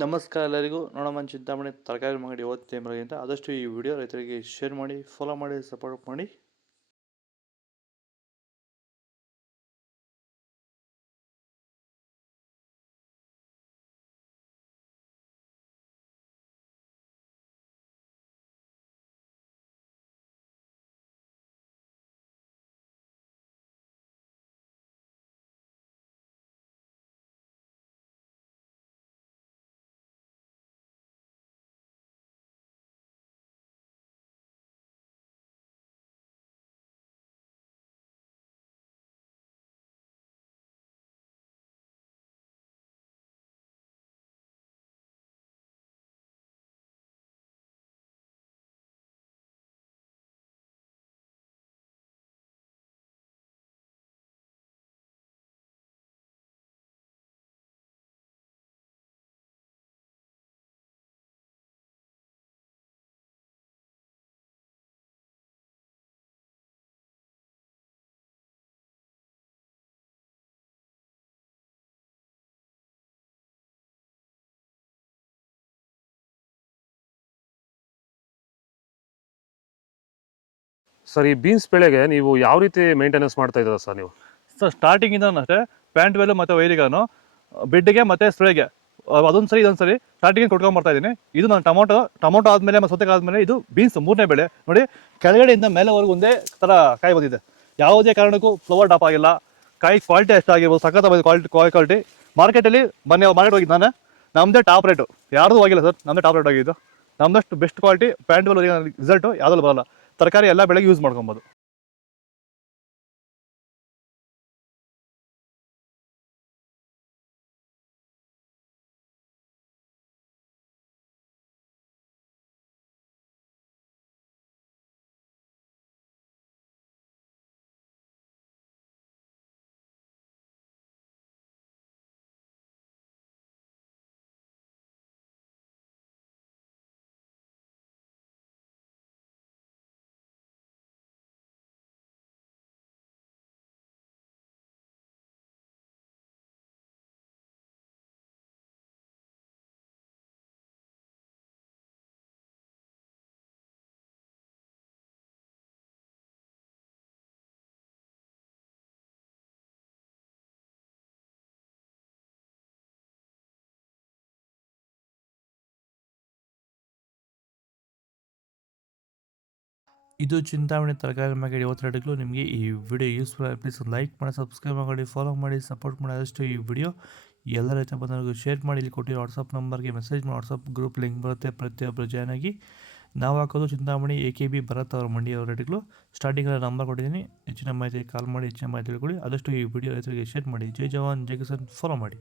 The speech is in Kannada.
ನಮಸ್ಕಾರ ಎಲ್ಲರಿಗೂ. ನೋಡೋಣ ಚಿಂತಾಮಣಿ ತರಕಾರಿ ಅಂಗಡಿ ಅಂತ ಆದಷ್ಟು ಈ ವಿಡಿಯೋ ರೈತರಿಗೆ ಶೇರ್ ಮಾಡಿ, ಫಾಲೋ ಮಾಡಿ, ಸಪೋರ್ಟ್ ಮಾಡಿ. ಸರ್, ಈ ಬೀನ್ಸ್ ಬೆಳೆಗೆ ನೀವು ಯಾವ ರೀತಿ ಮೇಂಟೆನೆನ್ಸ್ ಮಾಡ್ತಾ ಇದ್ದೀರಾ ಸರ್ ನೀವು? ಸರ್ ಸ್ಟಾರ್ಟಿಂಗಿಂದ ಅಷ್ಟೇ ಪ್ಯಾಂಟ್ ವೆಲ್ ಮತ್ತು ವೈರಿಗಾನು ಬೆಡ್ಗೆ ಮತ್ತು ಸ್ಪ್ರೇಗೆ ಅದೊಂದು ಸರಿ ಇದೊಂದು ಸರಿ ಸ್ಟಾರ್ಟಿಂಗ್ ಕೊಟ್ಕೊಂಡ್ಬರ್ತಾ ಇದ್ದೀನಿ. ಇದು ನಾನು ಟೊಮೊಟೊ ಆದಮೇಲೆ ಮತ್ತು ಸೌತೆಕಾಯಿ ಆದಮೇಲೆ ಇದು ಬೀನ್ಸ್ ಮೂರನೇ ಬೆಳೆ. ನೋಡಿ, ಕೆಳಗಡೆಯಿಂದ ಮೇಲೆವರೆಗೂ ಒಂದೇ ಥರ ಕಾಯಿ ಬಂದಿದೆ. ಯಾವುದೇ ಕಾರಣಕ್ಕೂ ಫ್ಲವರ್ ಟಾಪ್ ಆಗಿಲ್ಲ. ಕಾಯಿ ಕ್ವಾಲಿಟಿ ಎಷ್ಟಾಗಿರ್ಬೋದು, ಸಖತ್ ಕ್ವಾಲಿಟಿ. ಮಾರ್ಕೆಟಲ್ಲಿ ಮಾರ್ಕೆಟ್ ಹೋಗಿದ್ದು ನಾನು, ನಮ್ಮದೇ ಟಾಪ್ ರೇಟು, ಯಾರ್ದು ಆಗಿಲ್ಲ ಸರ್, ನಮ್ಮದೇ ಟಾಪ್ ರೇಟ್ ಆಗಿದ್ದು. ನಮ್ಮದಷ್ಟು best quality plant well result ಯಾವುದಲ್ಲೂ ಬರಲ್ಲ. ತರಕಾರಿ ಎಲ್ಲ ಬೆಳೆಗೆ ಯೂಸ್ ಮಾಡ್ಕೊಬೋದು. ಇದು ಚಿಂತಾಮಣಿ ತರಕಾರಿ ಮಾರ್ಕೆಟ್ ರೇಟ್ಗಳು. ನಿಮಗೆ ಈ ವಿಡಿಯೋ ಯೂಸ್ಫುಲ್ ಆಗಿ ಪ್ಲೀಸ್ ಲೈಕ್ ಮಾಡಿ, ಸಬ್ಸ್ಕ್ರೈಬ್ ಮಾಡಿ, ಫಾಲೋ ಮಾಡಿ, ಸಪೋರ್ಟ್ ಮಾಡಿ. ಆದಷ್ಟು ಈ ವಿಡಿಯೋ ಎಲ್ಲ ರೈತ ಬಂದವರಿಗೂ ಶೇರ್ ಮಾಡಿ. ಇಲ್ಲಿ ಕೊಟ್ಟಿರೋ ವಾಟ್ಸಪ್ ನಂಬರ್ಗೆ ಮೆಸೇಜ್ ಮಾಡಿ, ವಾಟ್ಸಪ್ ಗ್ರೂಪ್ ಲಿಂಕ್ ಬರುತ್ತೆ, ಪ್ರತಿಯೊಬ್ಬರು ಜಾಯ್ನ್ ಆಗಿ. ನಾವು ಹಾಕೋದು ಚಿಂತಾಮಣಿ AKB ಭರತ್ ಅವರ ಮಂಡಿಯವರ ರೇಟ್ಗಳು. ಸ್ಟಾರ್ಟಿಂಗಲ್ಲಿ ನಂಬರ್ ಕೊಟ್ಟಿದ್ದೀನಿ, ಹೆಚ್ಚಿನ ಮಾಹಿತಿ ಕಾಲ್ ಮಾಡಿ, ಹೆಚ್ಚಿನ ಮಾಹಿತಿ ತಿಳ್ಕೊಳ್ಳಿ. ಆದಷ್ಟು ಈ ವಿಡಿಯೋ ರೈತರಿಗೆ ಶೇರ್ ಮಾಡಿ. ಜೈ ಜವಾನ್, ಜೈ ಕಿಸಾನ್, ಫಾಲೋ ಮಾಡಿ.